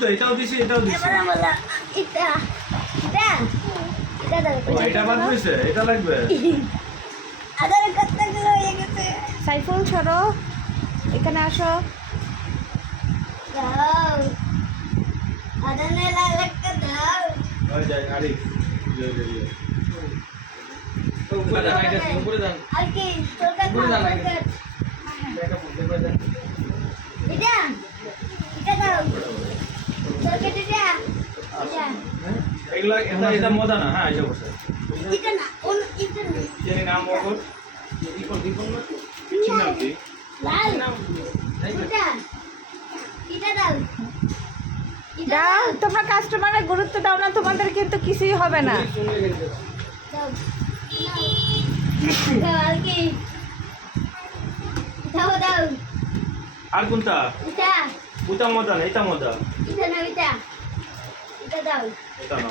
তো, এটাও দিছি, এটাও দিছি। এবারে বলো এটা এটা এটা দাও ও, এটা বাদ হয়েছে, এটা লাগবে। আধার কার্ডটা হয়ে গেছে সাইফুল সরো, এখানে আসো। দাও আধার লাগা দাও ওই যাই আরিফ, জয় জয় জয়। উপরে যান, এটা উপরে যান। আর কি তোর কাছে উপরে যান, তোর কাছে দেখা পড়তে পারে। এটা এটা দাও তোর কাছে এটা এটা এগুলা এটা মজা না। হ্যাঁ, এসে বসে। এটা না ওন এটা না চিনি নাম ওপর। দীপন না? কি নাম কি? লাল এটা এটা দাও এটা দাও, তোমরা কাস্টমারের গুরুত্ব দাও না, তোমাদের কিন্তু কিছুই হবে না। শুনে গেছে। দাও দাও আর কি দাও দাও আর কোনটা? এটা ওটা মজা না, এটা মজা। এটা না এটা এটা দাও এটা না।